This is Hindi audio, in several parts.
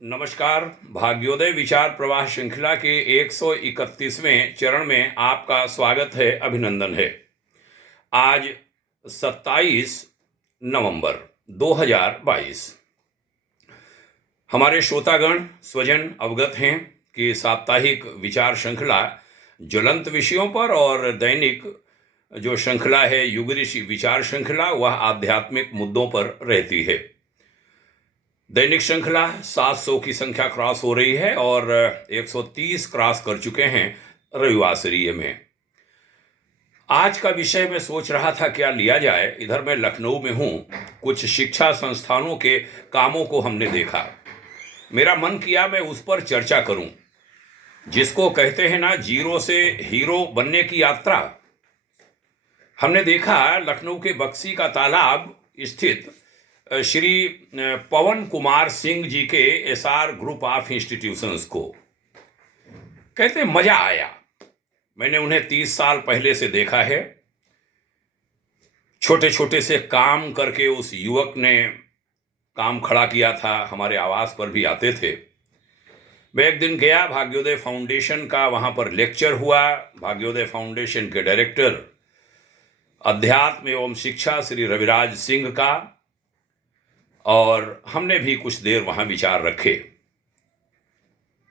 नमस्कार। भाग्योदय विचार प्रवाह श्रृंखला के 131वें चरण में आपका स्वागत है, अभिनंदन है। आज 27 नवंबर 2022। हमारे श्रोतागण स्वजन अवगत हैं कि साप्ताहिक विचार श्रृंखला ज्वलंत विषयों पर और दैनिक जो श्रृंखला है युग ऋषि विचार श्रृंखला वह आध्यात्मिक मुद्दों पर रहती है। दैनिक श्रृंखला 700 की संख्या क्रॉस हो रही है और 130 क्रॉस कर चुके हैं रविवासरीय में। आज का विषय मैं सोच रहा था क्या लिया जाए। इधर मैं लखनऊ में हूँ, कुछ शिक्षा संस्थानों के कामों को हमने देखा। मेरा मन किया मैं उस पर चर्चा करूं। जिसको कहते हैं ना जीरो से हीरो बनने की यात्रा। हमने देखा लखनऊ के बक्सी का तालाब स्थित श्री पवन कुमार सिंह जी के एसआर ग्रुप ऑफ इंस्टीट्यूशंस को। कहते मजा आया। मैंने उन्हें 30 साल पहले से देखा है। छोटे छोटे से काम करके उस युवक ने काम खड़ा किया था, हमारे आवास पर भी आते थे। मैं एक दिन गया, भाग्योदय फाउंडेशन का वहां पर लेक्चर हुआ। भाग्योदय फाउंडेशन के डायरेक्टर अध्यात्म एवं शिक्षा श्री रविराज सिंह का, और हमने भी कुछ देर वहां विचार रखे।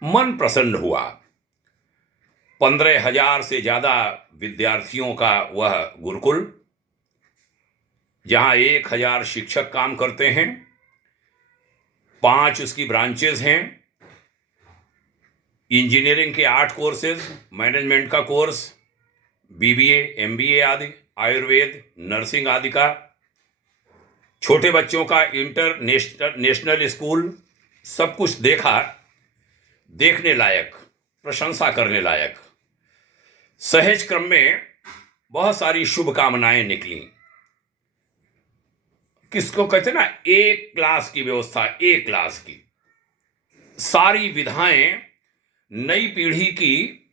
मन प्रसन्न हुआ। 15,000 से ज्यादा विद्यार्थियों का वह गुरुकुल, जहां 1,000 शिक्षक काम करते हैं। 5 उसकी ब्रांचेस हैं। इंजीनियरिंग के 8 कोर्सेज, मैनेजमेंट का कोर्स, बीबीए, एमबीए आदि, आयुर्वेद, नर्सिंग आदि का। छोटे बच्चों का इंटरनेशनल स्कूल, सब कुछ देखा। देखने लायक, प्रशंसा करने लायक। सहज क्रम में बहुत सारी शुभकामनाएं निकली। किसको कहते ना, एक क्लास की व्यवस्था, एक क्लास की सारी विधाएं नई पीढ़ी की,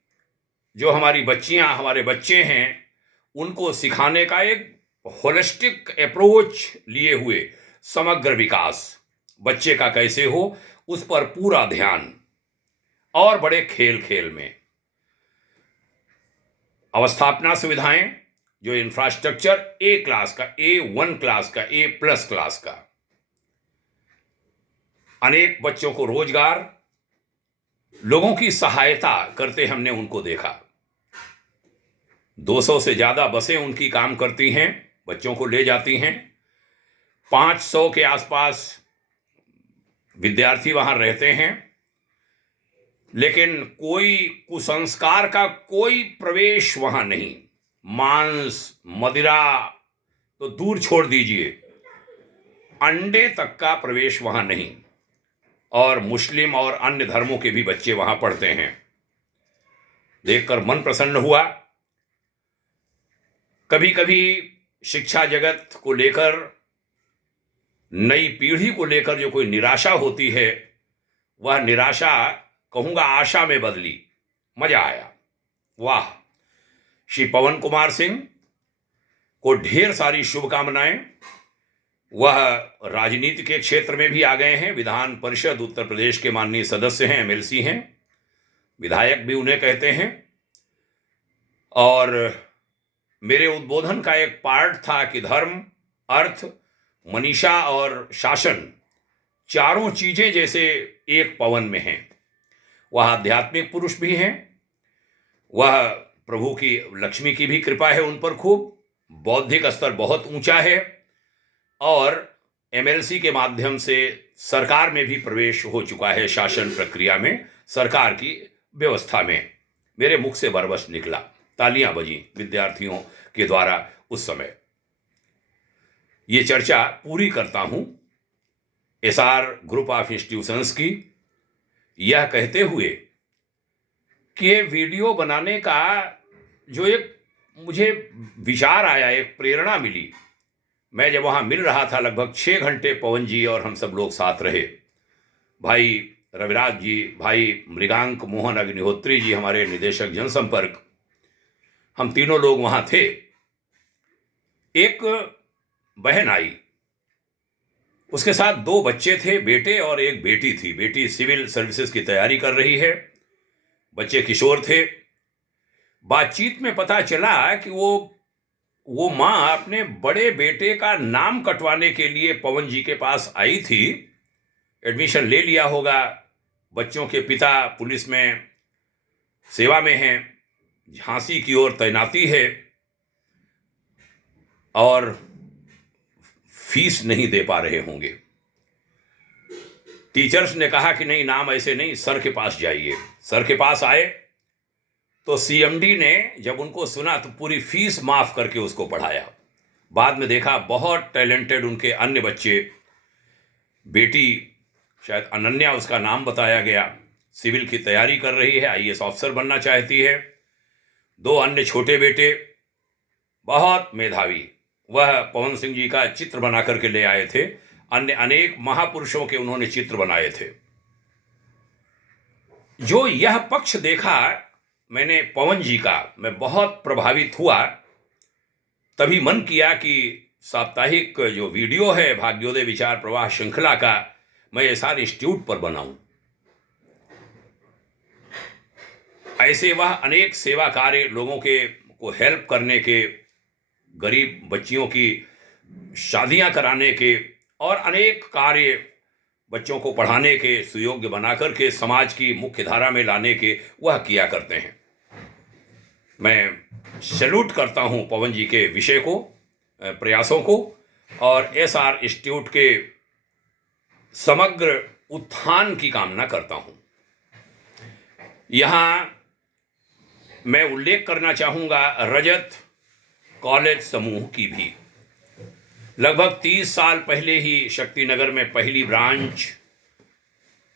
जो हमारी बच्चियां हमारे बच्चे हैं उनको सिखाने का एक होलिस्टिक अप्रोच लिए हुए समग्र विकास बच्चे का कैसे हो उस पर पूरा ध्यान। और बड़े खेल खेल में अवस्थापना सुविधाएं, जो इंफ्रास्ट्रक्चर ए क्लास का, A1 क्लास का, A+ क्लास का। अनेक बच्चों को रोजगार, लोगों की सहायता करते हमने उनको देखा। 200 से ज्यादा बसें उनकी काम करती हैं, बच्चों को ले जाती हैं। 500 के आसपास विद्यार्थी वहां रहते हैं। लेकिन कोई कुसंस्कार का कोई प्रवेश वहां नहीं। मांस, मदिरा तो दूर छोड़ दीजिए, अंडे तक का प्रवेश वहां नहीं। और मुस्लिम और अन्य धर्मों के भी बच्चे वहां पढ़ते हैं। देखकर मन प्रसन्न हुआ। कभी कभी शिक्षा जगत को लेकर, नई पीढ़ी को लेकर जो कोई निराशा होती है, वह निराशा कहूंगा आशा में बदली। मजा आया। वाह। श्री पवन कुमार सिंह को ढेर सारी शुभकामनाएं। वह राजनीति के क्षेत्र में भी आ गए हैं। विधान परिषद उत्तर प्रदेश के माननीय सदस्य हैं, MLC हैं, विधायक भी उन्हें कहते हैं। और मेरे उद्बोधन का एक पार्ट था कि धर्म, अर्थ, मनीषा और शासन, चारों चीजें जैसे एक पवन में हैं। वह आध्यात्मिक पुरुष भी हैं। वह प्रभु की, लक्ष्मी की भी कृपा है उन पर खूब। बौद्धिक स्तर बहुत ऊंचा है। और MLC के माध्यम से सरकार में भी प्रवेश हो चुका है, शासन प्रक्रिया में, सरकार की व्यवस्था में। मेरे मुख से बरबस निकला। तालियां बजी विद्यार्थियों के द्वारा उस समय। ये चर्चा पूरी करता हूं एसआर ग्रुप ऑफ इंस्टीट्यूशंस की, यह कहते हुए कि ये वीडियो बनाने का जो एक मुझे विचार आया, एक प्रेरणा मिली। मैं जब वहां मिल रहा था, लगभग 6 घंटे पवन जी और हम सब लोग साथ रहे। भाई रविराज जी, भाई मृगांक मोहन अग्निहोत्री जी, हमारे निदेशक जनसंपर्क, हम तीनों लोग वहां थे। एक बहन आई, उसके साथ 2 बच्चे थे, बेटे और एक बेटी थी। बेटी सिविल सर्विसेज की तैयारी कर रही है, बच्चे किशोर थे। बातचीत में पता चला कि वो माँ अपने बड़े बेटे का नाम कटवाने के लिए पवन जी के पास आई थी। एडमिशन ले लिया होगा, बच्चों के पिता पुलिस में सेवा में हैं, झांसी की ओर तैनाती है और फीस नहीं दे पा रहे होंगे। टीचर्स ने कहा कि नहीं, नाम ऐसे नहीं, सर के पास जाइए। सर के पास आए तो सीएमडी ने जब उनको सुना तो पूरी फीस माफ करके उसको पढ़ाया। बाद में देखा बहुत टैलेंटेड उनके अन्य बच्चे, बेटी शायद अनन्या उसका नाम बताया गया, सिविल की तैयारी कर रही है, आईएएस ऑफिसर बनना चाहती है। 2 अन्य छोटे बेटे बहुत मेधावी, वह पवन सिंह जी का चित्र बना करके ले आए थे। अन्य अनेक महापुरुषों के उन्होंने चित्र बनाए थे। जो यह पक्ष देखा मैंने पवन जी का, मैं बहुत प्रभावित हुआ। तभी मन किया कि साप्ताहिक जो वीडियो है भाग्योदय विचार प्रवाह श्रृंखला का, मैं एसआर इंस्टीट्यूट पर बनाऊं। ऐसे वह अनेक सेवा कार्य, लोगों के को हेल्प करने के, गरीब बच्चियों की शादियां कराने के और अनेक कार्य, बच्चों को पढ़ाने के, सुयोग्य बनाकर के समाज की मुख्य धारा में लाने के, वह किया करते हैं। मैं सैल्यूट करता हूं पवन जी के विषय को, प्रयासों को, और एसआर इंस्टीट्यूट के समग्र उत्थान की कामना करता हूं। यहां मैं उल्लेख करना चाहूंगा रजत कॉलेज समूह की भी। लगभग 30 साल पहले ही शक्तिनगर में पहली ब्रांच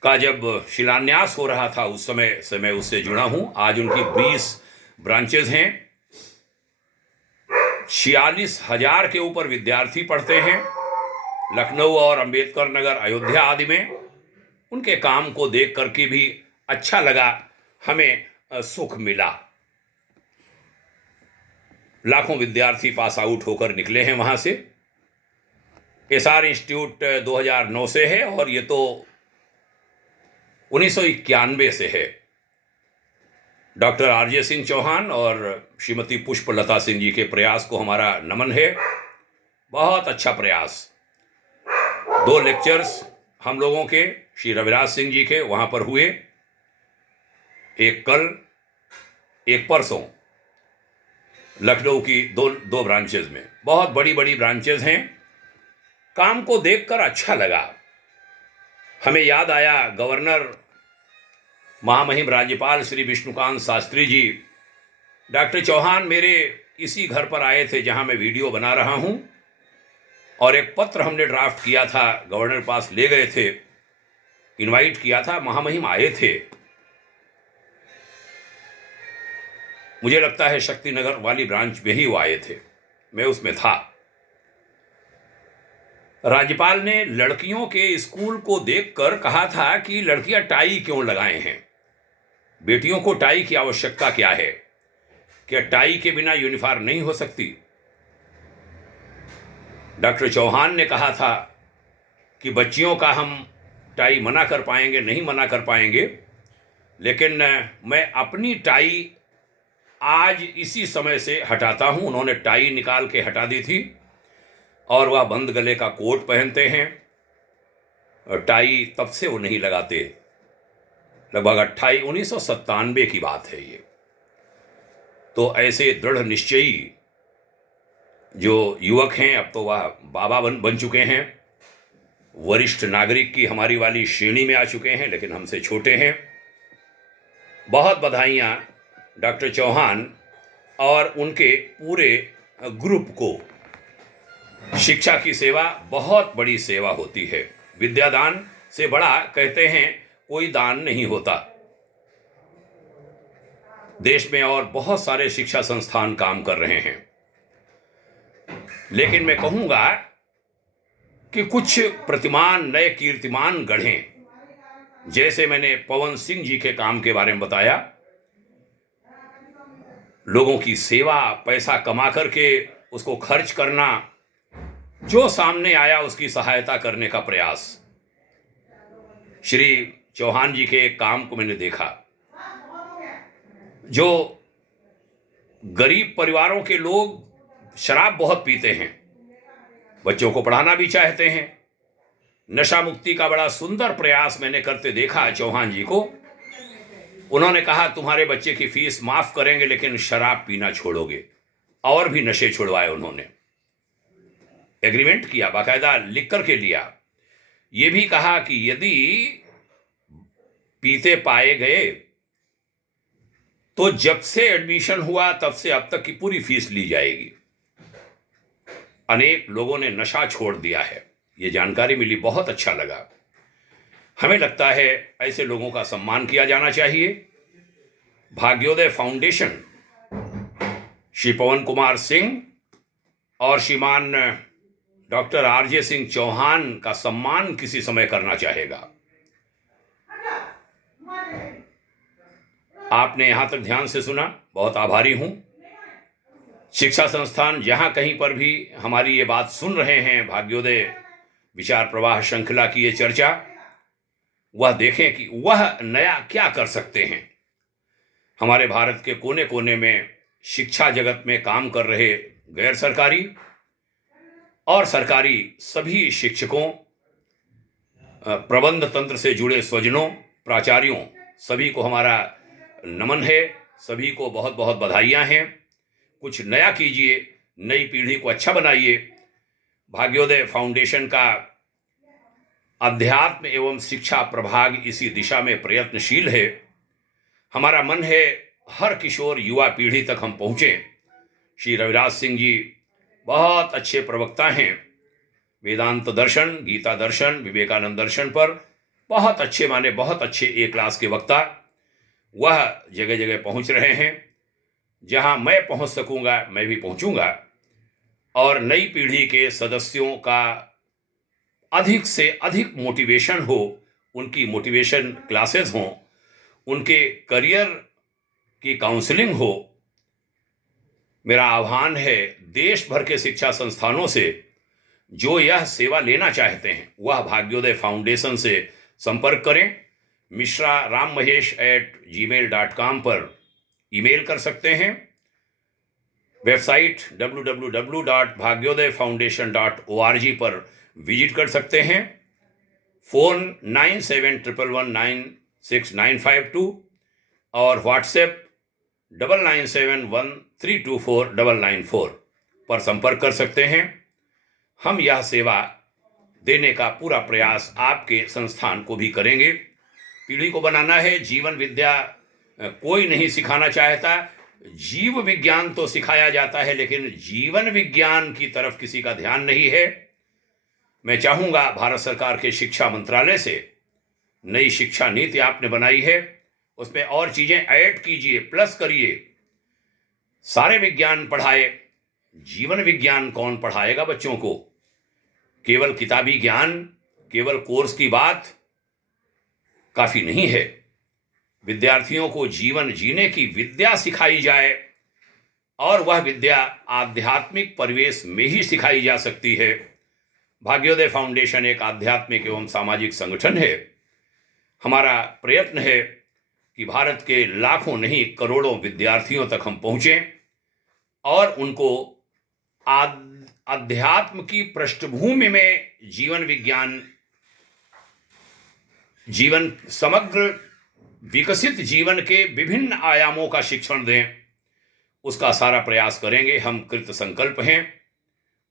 का जब शिलान्यास हो रहा था, उस समय से मैं उससे जुड़ा हूं। आज उनकी 20 ब्रांचेज हैं, 46,000 के ऊपर विद्यार्थी पढ़ते हैं। लखनऊ और अंबेडकर नगर, अयोध्या आदि में उनके काम को देख करके भी अच्छा लगा, हमें सुख मिला। लाखों विद्यार्थी पास आउट होकर निकले हैं वहां से। एसआर इंस्टीट्यूट 2009 से है और ये तो 1991 से है। डॉक्टर आरजे सिंह चौहान और श्रीमती पुष्पलता सिंह जी के प्रयास को हमारा नमन है। बहुत अच्छा प्रयास। 2 लेक्चर्स हम लोगों के, श्री रविराज सिंह जी के वहां पर हुए, एक कल एक परसों, लखनऊ की दो ब्रांचेज में। बहुत बड़ी बड़ी ब्रांचेज हैं। काम को देखकर अच्छा लगा। हमें याद आया गवर्नर महामहिम राज्यपाल श्री विष्णुकांत शास्त्री जी, डॉक्टर चौहान मेरे इसी घर पर आए थे जहां मैं वीडियो बना रहा हूं, और एक पत्र हमने ड्राफ्ट किया था, गवर्नर पास ले गए थे, इनवाइट किया था, महामहिम आए थे। मुझे लगता है शक्तिनगर वाली ब्रांच में ही वो आए थे, मैं उसमें था। राज्यपाल ने लड़कियों के स्कूल को देखकर कहा था कि लड़कियां टाई क्यों लगाए हैं, बेटियों को टाई की आवश्यकता क्या है, क्या टाई के बिना यूनिफॉर्म नहीं हो सकती। डॉक्टर चौहान ने कहा था कि बच्चियों का हम टाई मना कर पाएंगे, नहीं मना कर पाएंगे, लेकिन मैं अपनी टाई आज इसी समय से हटाता हूं। उन्होंने टाई निकाल के हटा दी थी और वह बंद गले का कोट पहनते हैं, और टाई तब से वो नहीं लगाते। लगभग 1997 की बात है ये। तो ऐसे दृढ़ निश्चयी जो युवक हैं, अब तो वह बाबा बन चुके हैं, वरिष्ठ नागरिक की हमारी वाली श्रेणी में आ चुके हैं, लेकिन हमसे छोटे हैं। बहुत बधाइयाँ डॉक्टर चौहान और उनके पूरे ग्रुप को। शिक्षा की सेवा बहुत बड़ी सेवा होती है। विद्यादान से बड़ा कहते हैं कोई दान नहीं होता। देश में और बहुत सारे शिक्षा संस्थान काम कर रहे हैं, लेकिन मैं कहूंगा कि कुछ प्रतिमान, नए कीर्तिमान गढ़ें। जैसे मैंने पवन सिंह जी के काम के बारे में बताया, लोगों की सेवा, पैसा कमा करके उसको खर्च करना, जो सामने आया उसकी सहायता करने का प्रयास। श्री चौहान जी के काम को मैंने देखा, जो गरीब परिवारों के लोग शराब बहुत पीते हैं, बच्चों को पढ़ाना भी चाहते हैं। नशा मुक्ति का बड़ा सुंदर प्रयास मैंने करते देखा चौहान जी को। उन्होंने कहा तुम्हारे बच्चे की फीस माफ करेंगे लेकिन शराब पीना छोड़ोगे, और भी नशे छुड़वाए उन्होंने। एग्रीमेंट किया, बाकायदा लिख करके लिया। यह भी कहा कि यदि पीते पाए गए तो जब से एडमिशन हुआ तब से अब तक की पूरी फीस ली जाएगी। अनेक लोगों ने नशा छोड़ दिया है, ये जानकारी मिली, बहुत अच्छा लगा। हमें लगता है ऐसे लोगों का सम्मान किया जाना चाहिए। भाग्योदय फाउंडेशन श्री पवन कुमार सिंह और श्रीमान डॉक्टर आरजे सिंह चौहान का सम्मान किसी समय करना चाहेगा। आपने यहां तक ध्यान से सुना, बहुत आभारी हूं। शिक्षा संस्थान जहां कहीं पर भी हमारी ये बात सुन रहे हैं, भाग्योदय विचार प्रवाह श्रृंखला की ये चर्चा, वह देखें कि वह नया क्या कर सकते हैं। हमारे भारत के कोने कोने में शिक्षा जगत में काम कर रहे गैर सरकारी और सरकारी सभी शिक्षकों, प्रबंध तंत्र से जुड़े स्वजनों, प्राचार्यों, सभी को हमारा नमन है, सभी को बहुत बहुत बधाइयां हैं। कुछ नया कीजिए, नई पीढ़ी को अच्छा बनाइए। भाग्योदय फाउंडेशन का अध्यात्म एवं शिक्षा प्रभाग इसी दिशा में प्रयत्नशील है। हमारा मन है हर किशोर युवा पीढ़ी तक हम पहुँचें। श्री रविराज सिंह जी बहुत अच्छे प्रवक्ता हैं, वेदांत दर्शन, गीता दर्शन, विवेकानंद दर्शन पर बहुत अच्छे, माने बहुत अच्छे ए क्लास के वक्ता। वह जगह जगह पहुंच रहे हैं। जहां मैं पहुंच सकूंगा मैं भी पहुंचूंगा, और नई पीढ़ी के सदस्यों का अधिक से अधिक मोटिवेशन हो, उनकी मोटिवेशन क्लासेस हों, उनके करियर की काउंसलिंग हो। मेरा आह्वान है देश भर के शिक्षा संस्थानों से जो यह सेवा लेना चाहते हैं वह भाग्योदय फाउंडेशन से संपर्क करें। मिश्रा राम महेश @gmail.com पर ईमेल कर सकते हैं। वेबसाइट www.bhagyodayfoundation.org पर विजिट कर सकते हैं। फ़ोन 9711196952 और व्हाट्सएप 9971324994 पर संपर्क कर सकते हैं। हम यह सेवा देने का पूरा प्रयास आपके संस्थान को भी करेंगे। पीढ़ी को बनाना है। जीवन विद्या कोई नहीं सिखाना चाहता, जीव विज्ञान तो सिखाया जाता है, लेकिन जीवन विज्ञान की तरफ किसी का ध्यान नहीं है। मैं चाहूँगा भारत सरकार के शिक्षा मंत्रालय से नई शिक्षा नीति आपने बनाई है, उसमें और चीज़ें ऐड कीजिए, प्लस करिए। सारे विज्ञान पढ़ाए, जीवन विज्ञान कौन पढ़ाएगा बच्चों को? केवल किताबी ज्ञान, केवल कोर्स की बात काफ़ी नहीं है। विद्यार्थियों को जीवन जीने की विद्या सिखाई जाए, और वह विद्या आध्यात्मिक परिवेश में ही सिखाई जा सकती है। भाग्योदय फाउंडेशन एक आध्यात्मिक एवं सामाजिक संगठन है। हमारा प्रयत्न है कि भारत के लाखों नहीं करोड़ों विद्यार्थियों तक हम पहुँचें और उनको अध्यात्म की पृष्ठभूमि में जीवन विज्ञान, जीवन समग्र विकसित जीवन के विभिन्न आयामों का शिक्षण दें। उसका सारा प्रयास करेंगे। हम कृत संकल्प हैं।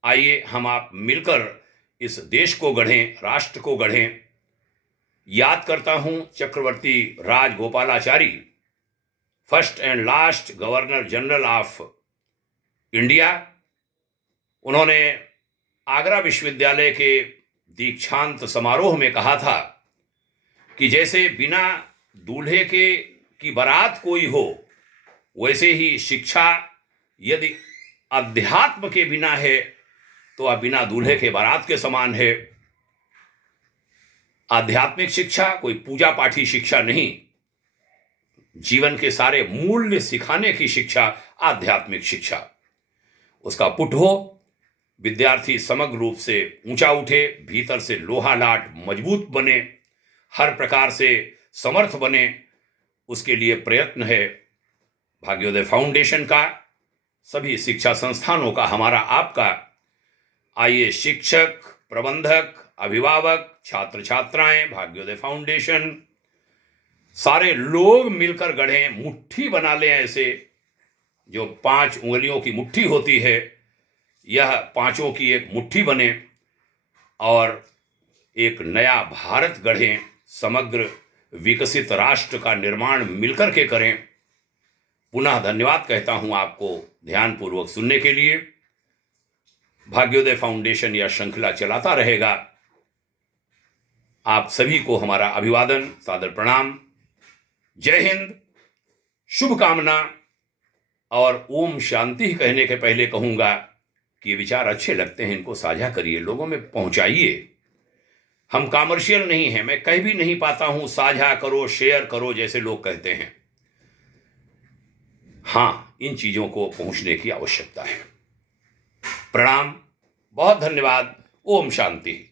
आइए हम आप मिलकर इस देश को गढ़ें, राष्ट्र को गढ़ें। याद करता हूं Chakravarti Rajagopalachari, first and last governor general of India. उन्होंने आगरा विश्वविद्यालय के दीक्षांत समारोह में कहा था कि जैसे बिना दूल्हे के की बारात कोई हो, वैसे ही शिक्षा यदि अध्यात्म के बिना है तो वह बिना दूल्हे के बारात के समान है। आध्यात्मिक शिक्षा कोई पूजा पाठी शिक्षा नहीं, जीवन के सारे मूल्य सिखाने की शिक्षा आध्यात्मिक शिक्षा। उसका पुट हो। विद्यार्थी समग्र रूप से ऊंचा उठे, भीतर से लोहा लाट मजबूत बने, हर प्रकार से समर्थ बने, उसके लिए प्रयत्न है भाग्योदय फाउंडेशन का, सभी शिक्षा संस्थानों का, हमारा आपका। आइए शिक्षक, प्रबंधक, अभिभावक, छात्र छात्राएं, भाग्योदय फाउंडेशन, सारे लोग मिलकर गढ़ें, मुट्ठी बना लें, ऐसे जो 5 उंगलियों की मुट्ठी होती है, यह पांचों की एक मुट्ठी बने और एक नया भारत गढ़ें, समग्र विकसित राष्ट्र का निर्माण मिलकर के करें। पुनः धन्यवाद कहता हूं आपको ध्यानपूर्वक सुनने के लिए। भाग्योदय फाउंडेशन यह श्रृंखला चलाता रहेगा। आप सभी को हमारा अभिवादन, सादर प्रणाम, जय हिंद, शुभकामना। और ओम शांति कहने के पहले कहूंगा कि ये विचार अच्छे लगते हैं, इनको साझा करिए, लोगों में पहुंचाइए। हम कॉमर्शियल नहीं हैं, मैं कह भी नहीं पाता हूं साझा करो, शेयर करो जैसे लोग कहते हैं। हाँ, इन चीजों को पहुंचने की आवश्यकता है। प्रणाम, बहुत धन्यवाद, ओम शांति।